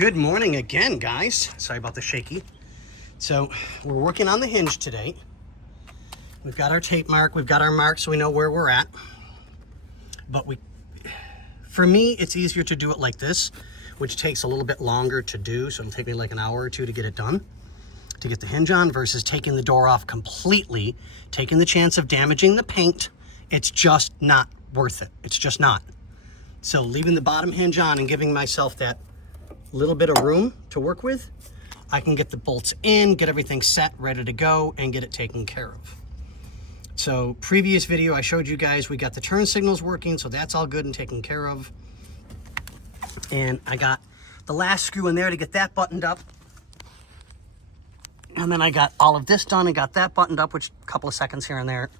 Good morning again, guys. Sorry about the shaky. So we're working on the hinge today. We've got our tape mark, we've got our mark so we know where we're at. But for me, it's easier to do it like this, which takes a little bit longer to do. So it'll take me like an hour or two to get it done, to get the hinge on, versus taking the door off completely, taking the chance of damaging the paint. It's just not worth it. It's just not. So leaving the bottom hinge on and giving myself that little bit of room to work with, I can get the bolts in, get everything set, ready to go, and get it taken care of. So previous video, I showed you guys we got the turn signals working, so that's all good and taken care of. And I got the last screw in there to get that buttoned up. And then I got all of this done and got that buttoned up, which a couple of seconds here and there.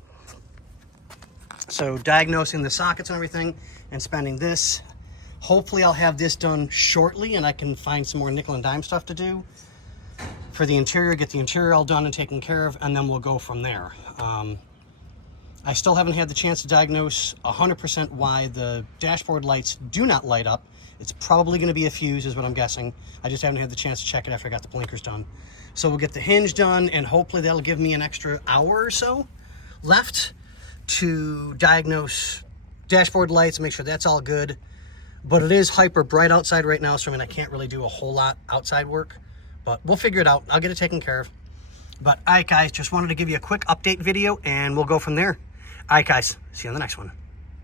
So diagnosing the sockets and everything and spending this. Hopefully I'll have this done shortly and I can find some more nickel and dime stuff to do for the interior, get the interior all done and taken care of, and then we'll go from there. I still haven't had the chance to diagnose 100% why the dashboard lights do not light up. It's probably going to be a fuse is what I'm guessing. I just haven't had the chance to check it after I got the blinkers done. So we'll get the hinge done and hopefully that'll give me an extra hour or so left to diagnose dashboard lights, make sure that's all good. But it is hyper bright outside right now, so I mean, I can't really do a whole lot outside work, but we'll figure it out. I'll get it taken care of. But all right, guys, just wanted to give you a quick update video and we'll go from there. All right, guys, see you on the next one.